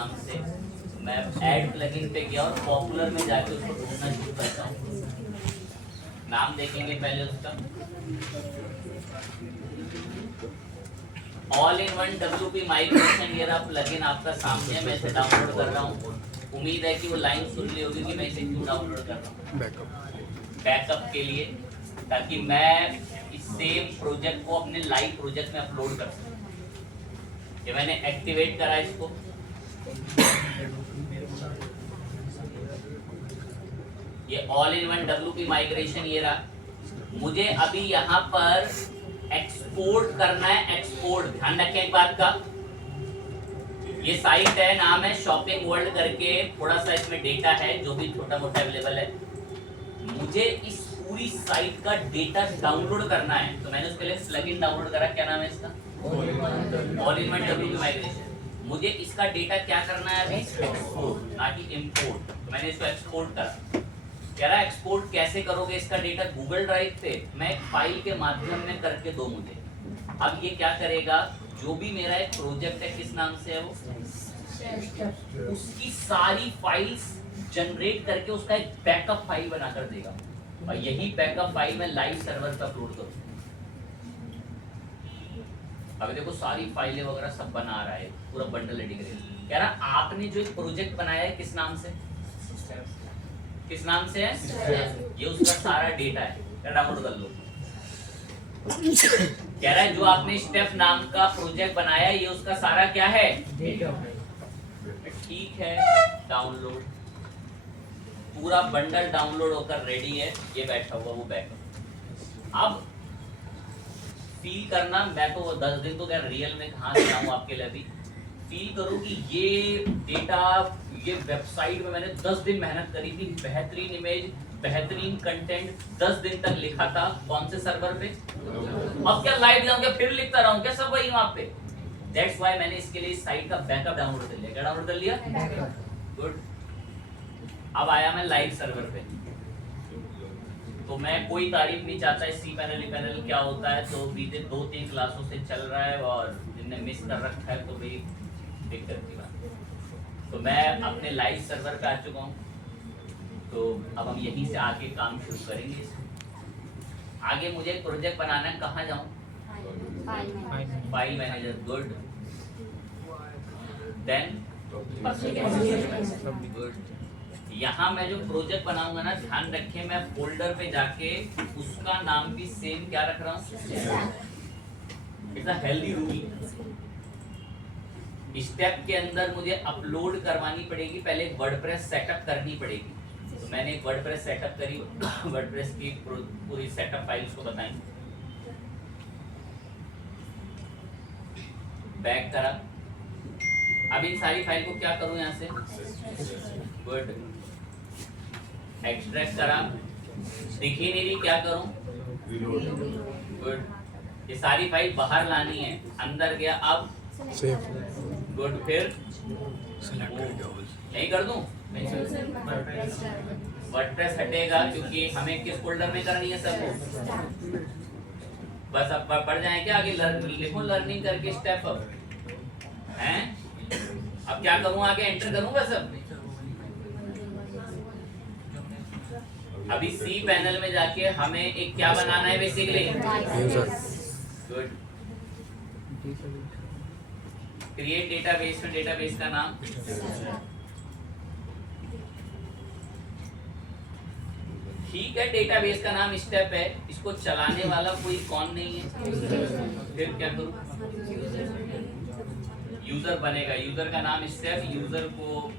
नाम से, मैं ऐड प्लगइन पे गया और पॉपुलर में जाके उसको ढूंढना शुरू करता हूँ। नाम देखेंगे पहले उसका, all in one WP migration ये रहा प्लगइन आपका सामने, मैं इसे डाउनलोड कर रहा हूँ। उम्मीद है कि वो लाइन सुन ली होगी कि मैं इसे क्यों डाउनलोड कर रहा हूँ। बैकअप के लिए, ताकि मैं इस सेम प्रोजेक्ट को अपने लाइव प्रोजेक्ट में अपलोड कर सकूं। ये मैंने एक्टिवेट करा इसको, ये all in one WP migration ये रहा। मुझे अभी यहाँ पर एक्सपोर्ट करना है, एक्सपोर्ट। ध्यान रखें एक बात का, ये साइट है, नाम है शॉपिंग वर्ल्ड करके, थोड़ा सा इसमें डेटा है जो भी छोटा मोटा अवेलेबल है। मुझे इस पूरी साइट का डेटा डाउनलोड करना है, तो मैंने उसके लिए प्लगइन डाउनलोड करा। क्या नाम है इसका? All in one WP migration. मुझे इसका डेटा क्या करना है अभी? एक्सपोर्ट, ना कि इंपोर्ट। तो मैंने इसको एक्सपोर्ट करा। कह रहा है एक्सपोर्ट कैसे करोगे इसका डेटा? गूगल ड्राइव पे मैं एक फाइल के माध्यम में करके दो मुझे। अब ये क्या करेगा, जो भी मेरा एक प्रोजेक्ट है, किस नाम से है वो, उसकी सारी फाइल्स जनरेट करके उसका एक बैकअप फाइल बनाकर देगा, और यही बैकअप फाइल मैं लाइव सर्वर पर अपलोड करूंगा। अभी देखो सारी फाइलें वगैरह सब बना रहा है, पूरा बंडल रेडी करेगा। कह रहा आपने जो एक प्रोजेक्ट बनाया है किस नाम से, किस नाम से है? ये उसका सारा डेटा है, डाउनलोड कर लो। कह रहा है जो आपने स्टेप नाम का प्रोजेक्ट बनाया है, ये उसका सारा क्या है? डेटा। ठीक है, डाउनलोड, पूरा बंडल डाउनलोड होकर रेडी है, ये बैठा हुआ वो बैकअप। अब फील करना, मैं तो 10 दिन तो क्या रियल में कहाँ से आऊँ आपके लिए, अभी फील करो कि ये डेटा, ये वेबसाइट में मैंने 10 दिन मेहनत करी थी, बेहतरीन इमेज, बेहतरीन कंटेंट 10 दिन तक लिखा था। कौन से सर्वर पे? अब क्या लाइव जाऊं क्या फिर लिखता रहूं क्या? सब वही वहां पे। दैट्स व्हाई मैंने इसके लिए इस साइट का बैकअप डाउनलोड कर लिया। क्या डाउनलोड कर लिया? गुड। अब आया मैं लाइव सर्वर पे, तो मैं कोई तारीफ नहीं चाहता इस cPanel क्या होता है, तो बीते 2-3 क्लासों से चल रहा है, और जिनने मिस कर रखा है तो भाई दिक्कत की बात। तो मैं अपने लाइव सर्वर पे आ चुका हूँ, तो अब हम यहीं से आके काम शुरू करेंगे। आगे मुझे एक प्रोजेक्ट बनाना है, कहाँ जाऊँ? File manager. Good. Then good. यहाँ मैं जो प्रोजेक्ट बनाऊंगा ना, ध्यान रखें, मैं फोल्डर पे जाके उसका नाम भी सेम क्या रख रहा हूँ? It's a healthy rule. Step के अंदर मुझे अपलोड करवानी पड़ेगी, पहले एक वर्डप्रेस सेटअप करनी पड़ेगी। तो मैंने एक वर्डप्रेस सेटअप करी, वर्डप्रेस की पूरी सेटअप फाइल उसको बताएं। बैक करा। अब इन सारी फाइल को क्या करूं यहाँ से? गुड। एक्सट्रैक्ट करा, दिख ही नहीं रही, क्या करूं? गुड। ये सारी फाइल बाहर लानी है, अंदर गया, अब गुड। फिर नहीं कर दूं? वर्डप्रेस हटेगा, क्योंकि हमें किस फोल्डर में करनी है सबको। बस अब पढ़ जाए क्या आगे? लिखो लर्निंग करके स्टेप अप हैं। अब क्या करूं आगे? एंटर करूं बस। अब अभी cPanel में जाके हमें एक क्या बनाना है बेसिकली? गुड। क्रिएट डेटाबेस में डेटाबेस का नाम, ठीक है, डेटाबेस का नाम स्टेप है, इसको चलाने वाला कोई कौन नहीं है। फिर क्या करूं? यूजर बनेगा, यूजर का नाम स्टेप, यूजर को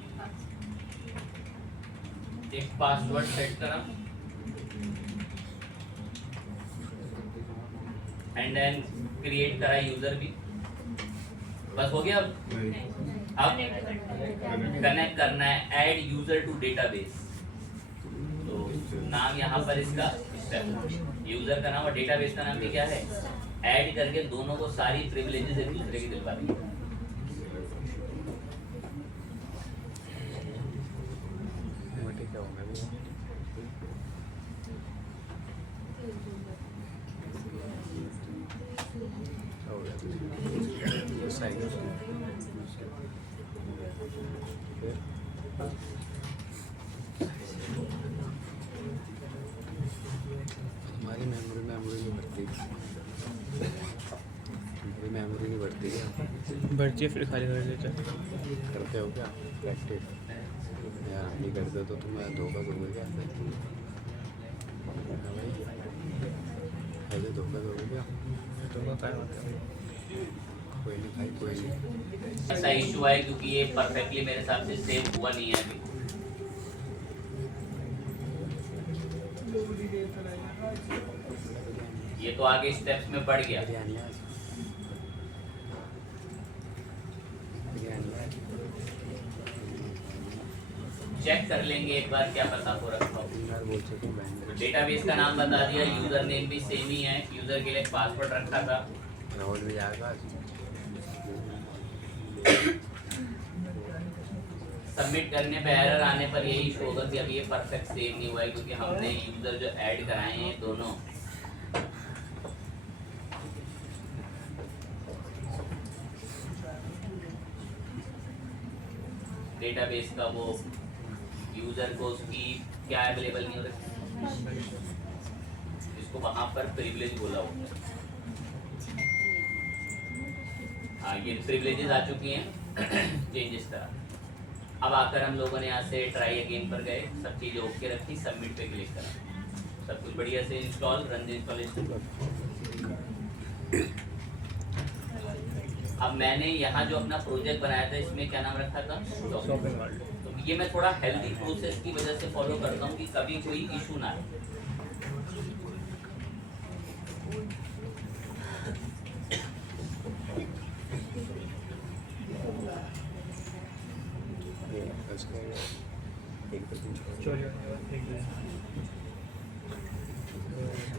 एक पासवर्ड सेट करा, एंड देन क्रिएट करा यूजर भी। बस हो गया। अब कनेक्ट करना है, ऐड यूजर टू डेटाबेस। तो नाम यहाँ पर इसका यूजर का नाम और डेटाबेस का नाम भी क्या है? ऐड करके दोनों को सारी प्रिविलेजेस एक दूसरे की दिलवा दी। हमारी मेमोरी नहीं बढ़ती, मेमोरी नहीं बढ़ती क्या? बढ़ती है फिर खाली कर देते हैं। करते हो क्या प्रैक्टिस? यार हम नहीं करते तो तुम्हें धोखा दोगे क्या? हाँ भाई, ऐसे धोखा दोगे क्या? तो वो क्या होता है? कोई नहीं भाई, कोई नहीं। ऐसा इशू है क्योंकि ये परफेक्टली मेरे हिसाब से सेव हुआ नहीं है अभी। ये तो आगे स्टेप्स में बढ़ गया। बिरयानी आज, बिरयानी आज। चेक कर लेंगे एक बार, क्या पता हो रखा हो। यार बोल सकते हो बैंक डेटाबेस का नाम बता दिया, यूजर नेम भी सेम ही है, यूजर के लिए पासवर्ड रखा था। राहुल भी जाएगा आज। सबमिट करने पे एरर आने पर यही शो होगा कि अभी ये परफेक्ट सेव नहीं हुआ है, क्योंकि हमने यूजर जो ऐड कराए हैं दोनों डेटाबेस का वो यूजर को उसकी क्या अवेलेबल नहीं हो रहा, जिसको वहां पर प्रिविलेज बोला होता है। हाँ, ये प्रिविलेजेस आ चुकी हैं चेंजेस करा। अब आकर हम लोगों ने यहाँ से ट्राई अगेन पर गए, सब चीज़ें ओके रखी, सबमिट पे क्लिक करा, सब कुछ बढ़िया से इंस्टॉल, रन द इंस्टॉलेशन। अब मैंने यहाँ जो अपना प्रोजेक्ट बनाया था इसमें क्या नाम रखा था, शॉपिंग मॉल। तो ये मैं थोड़ा हेल्दी प्रोसेस की वजह से फॉलो करता हूँ कि कभी कोई इशू ना आए।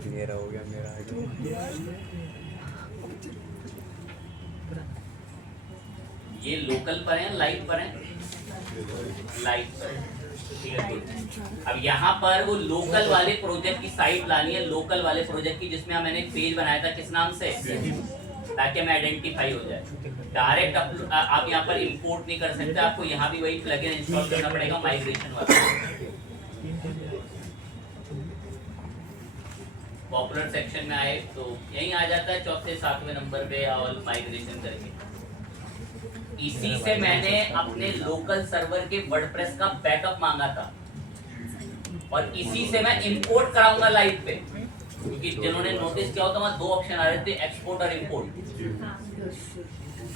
मेरा हो गया, मेरा आ गया। ये लोकल पर है, लाइव पर है, लाइव पर, ठीक है गुड। अब यहाँ पर वो लोकल वाले प्रोजेक्ट की साइट लानी है, लोकल वाले प्रोजेक्ट की, जिसमें मैंने एक पेज बनाया था, किस नाम से, ताकि हमें आइडेंटिफाई हो जाए। डायरेक्ट आप यहाँ पर इंपोर्ट नहीं कर सकते, आपको यहाँ भी वही प्लगइन इंस्टॉल करना पड़ेगा माइग्रेशन वाला। पॉपुलर सेक्शन में आए तो यही आ जाता है, चौथे सातवें नंबर पे ऑल माइग्रेशन करके। इसी से मैंने अपने लोकल सर्वर के वर्डप्रेस का बैकअप मांगा था, और इसी से मैं इंपोर्ट कराऊंगा लाइव पे, क्योंकि जिन्होंने नोटिस किया होता वहां दो ऑप्शन आ रहे थे, एक्सपोर्ट और इंपोर्ट।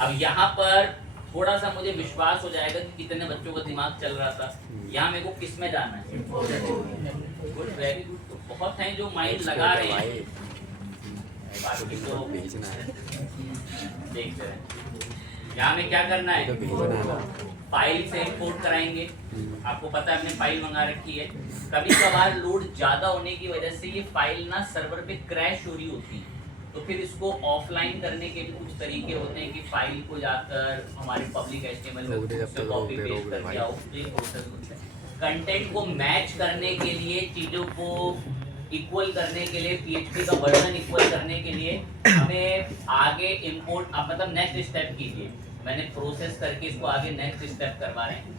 अब यहाँ पर थोड़ा सा मुझे विश्वास हो जाएगा कि कितने बच्चों का दिमाग चल रहा था, यहाँ मेरे को किस में जाना है। Good, very good. तो बहुत हैं जो माइंड लगा रहे हैं, बाकी तो भेजना है, देखते हैं। यहाँ में क्या करना है, तो भेजना है। फाइल से इंपोर्ट कराएंगे। आपको पता है हमने फाइल मंगा रखी है, कभी कभार लोड ज्यादा होने की वजह से ये फाइल ना सर्वर पे क्रैश हो रही होती है, तो फिर इसको ऑफलाइन करने के भी कुछ तरीके होते हैं कि फाइल को जाकर हमारे पब्लिक HTML में कॉपी पेस्ट करके आओ, तो ये प्रोसेस होता है। कंटेंट को मैच करने के लिए, चीजों को इक्वल करने के लिए, PHP का वर्जन इक्वल करने के लिए हमें आगे इंपोर्ट, अब मतलब नेक्स्ट स्टेप कीजिए, मैंने प्रोसेस करके इसको आगे नेक्स्ट स्टेप करवा रहे हैं।